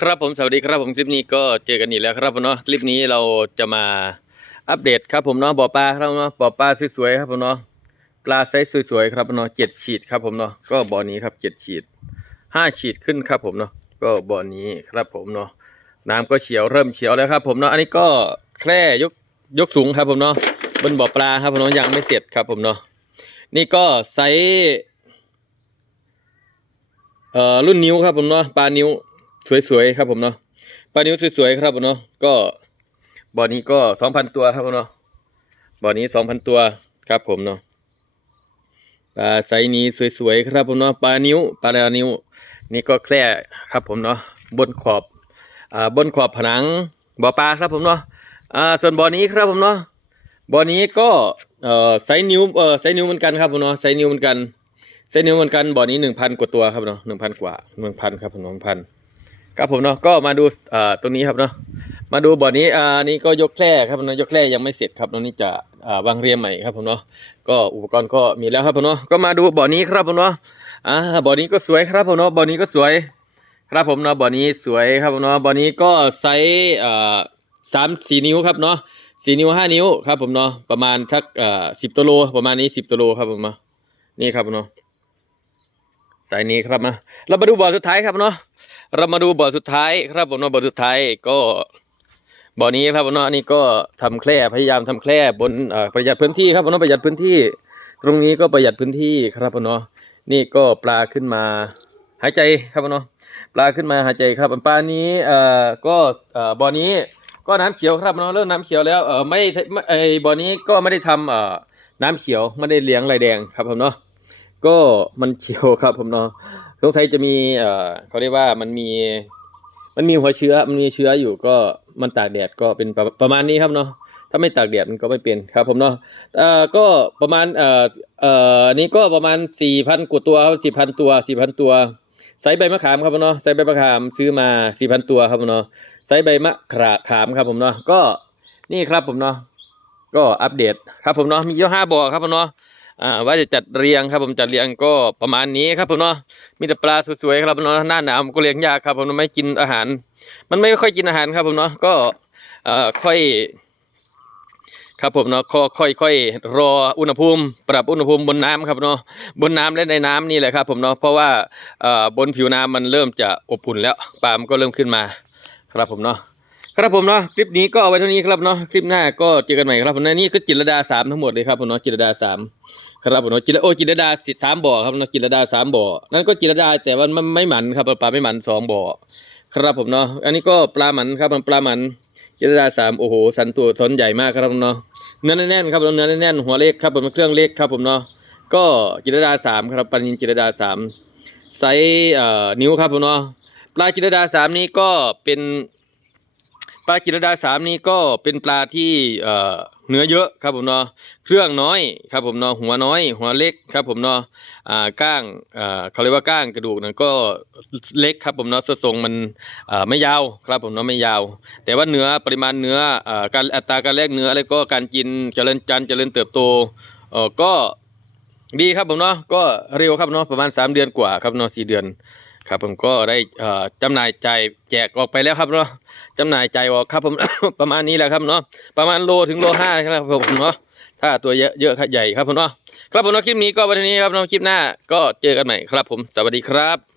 ครับผมสวัสดีครับผมคลิปนี้ก็เจอกันอีกแล้วครับผมเนาะคลิปนี้เราจะมาอัปเดตครับผมเนาะบ่อปลาครับเนาะบ่อปลาสวยๆครับผมเนาะปลาไซส์สวยๆครับผมเนาะเจ็ดขีดครับผมเนาะก็บ่อนี้ครับเจ็ดขีดห้าขีดขึ้นครับผมเนาะก็บ่อนี้ครับผมเนาะน้ำก็เฉียวเริ่มเฉียวแล้วครับผมเนาะอันนี้ก็แคร่ยกยกสูงครับผมเนาะบนบ่อปลาครับผมเนาะยังไม่เสร็จครับผมเนาะนี่ก็ไซส์เอ่อรุ่นนิ้วครับผมเนาะปลานิ้ว สวยๆครับผมเนาะปลานิ้วสวยๆครับผมเนาะก็บ่อนี้ก็สองพันตัวครับผมเนาะบ่อนี้สองพันตัวครับผมเนาะปลาไซนี้สวยๆครับผมเนาะปลานิ้วปลาดาวนิ้ว นี่ก็แคร่ครับผมเนาะบนขอบอ่าบนขอบผนังบ่อปลาครับผมเนาะอ่าส่วนบ่อนี้ครับผมเนาะบ่อนี้ก็เอ่อไซนิ้วเอ่อไซนิ้วเหมือนกันครับผมเนาะไซนิ้วเหมือนกันไซนิ้วเหมือนกันบ่อนี้หนึ่งพันกว่าตัวครับเนาะหนึ่งพันกว่าหนึ่งพันครับผมหนึ่งพัน ครับผมเนาะก็มาดูอ่าตรงนี้ครับเนาะมาดูบ่อนี้อ่านี่ก็ยกแคร่ครับเนาะยกแคร่ยังไม่เสร็จครับตรงนี้จะอ่าวางเรียงใหม่ครับผมเนาะก็อุปกรณ์ก็มีแล้วครับผมเนาะก็มาดูบ่อนี้ครับผมเนาะอ่าบ่อนี้ก็สวยครับผมเนาะบ่อนี้ก็สวย ครับผมเนาะบ่อนี้สวยครับผมเนาะบ่อนี้ก็ไซส์อ่าสามสี่นิ้วครับเนาะสี่นิ้วห้านิ้วครับผมเนาะประมาณทักอ่าสิบตัวโลประมาณนี้สิบตัวโลครับผมเนาะนี่ครับผมเนาะสายนี้ครับนะเรามาดูบ่อสุดท้ายครับเนาะ เรามาดูบ่อสุดท้ายครับผมเนาะบ่อสุดท้ายก็บ่อนี้ครับผมเนาะอันนี้ก็ทำแคร่พยายามทำแคร่บนประหยัดพื้นที่ครับผมเนาะประหยัดพื้นที่ ตรงนี้ก็ประหยัดพื้นที่ครับผมเนาะนี่ก็ปลาขึ้นมาหายใจครับผมเนาะปลาขึ้นมาหายใจครับปลานี้เอ่อก็เอ่อบ่อนี้ก็น้ำเขียวครับเนาะเริ่มน้ำเขียวแล้วเออไม่ไม่ไอบ่อนี้ก็ไม่ได้ทำเอ่อน้ำเขียวไม่ได้เลี้ยงลายแดงครับผมเนาะ ก็มันเขียวครับผมเนาะสงสัยจะมีเอ่อเขาเรียกว่ามันมีมันมีหัวเชื้อมันมีเชื้ออยู่ก็มันตากแดดก็เป็นประประมาณนี้ครับเนาะถ้าไม่ตากแดดมันก็ไม่เป็นครับผมเนาะเอ่อก็ประมาณเอ่อเอ่อนี่ก็ประมาณสี่พันกว่าตัวครับสี่พันตัวสี่พันตัวไซส์ใบมะขามครับผมเนาะไซส์ใบมะขามซื้อมาสี่พันตัวครับผมเนาะไซส์ใบมะขาขามครับผมเนาะก็นี่ครับผมเนาะก็อัปเดตครับผมเนาะมีเยอะห้าบ่อครับผมเนาะ อ่าว่าจะจัดเรียงครับผมจัดเรียงก็ประมาณนี้ครับผมเนาะมีแต่ปลาสวยๆครับผมเนาะหน้าหนาวมันก็เลี้ยงยากครับผมไม่กินอาหาร มันไม่ค่อยกินอาหารครับผมเนาะก็เอ่อค่อย ครับผมเนาะค่อยค่อยรออุณหภูมิ ปรับอุณหภูมิบนน้ำครับเนาะบนน้ำและในน้ำนี่แหละครับผมเนาะเพราะว่าเอ่อบนผิวน้ำมันเริ่มจะอบอุ่นแล้วปลามันก็เริ่มขึ้นมาครับผมเนาะครับผมเนาะคลิปนี้ก็เอาไว้เท่านี้ครับเนาะคลิปหน้าก็เจอกันใหม่ครับผมนะนี่คือจิตรดาสามทั้งหมดเลยครับผมเนาะจิตรดาสาม ครับผมเนาะจิรโอ้จิรดาสิสามบ่อครับเนาะจิรดาสามบ่อนั่นก็จิรดาแต่ว่ามันไม่หมันครับปลาไม่หมันสองบ่อครับผมเนาะอันนี้ก็ปลาหมันครับมันปลาหมันจิรดาสามโอ้โหสันตัวสนใหญ่มากครับผมเนาะเนื้อแน่นๆครับเนื้อแน่นๆหัวเล็กครับผมเครื่องเล็กครับผมเนาะก็จิรดาสามครับปลานินจิรดาสามไซส์เอ่อนิ้วครับผมเนาะปลาจิรดาสามนี้ก็เป็นปลาจิรดาสามนี้ก็เป็นปลาที่เอ่อ เนื้อเยอะครับผมเนาะเครื่องน้อยครับผมเนาะหัวน้อย หัวเล็กครับผมเนาะอ่าก้างอ่าเขาเรียกว่าก้างกระดูกนั้นก็เล็กครับผมเนาะส่วนทรงมันอ่าไม่ยาวครับผมเนาะไม่ยาว แต่ว่าเนื้อปริมาณเนื้ออ่าการอัตราการแลกเนื้ออะไรก็การกินเจริญจันทร์เจริญเติบโตเออก็ดีครับผมเนาะก็เร็วครับเนาะประมาณ 3 เดือนกว่าครับเนาะสี่เดือน ครับผมก็ได้เอ่อจำหน่ายจ่ายแจกออกไปแล้วครับเนาะจำหน่ายจ่ายออกครับผม ประมาณนี้แหละครับเนาะประมาณโลถึงโลห้าครับผมเนาะถ้าตัวเยอะเยอะครับใหญ่ครับผมเนาะครับผมเนาะคลิปนี้ก็วันนี้ครับเนาะคลิปหน้าก็เจอกันใหม่ครับผมสวัสดีครับ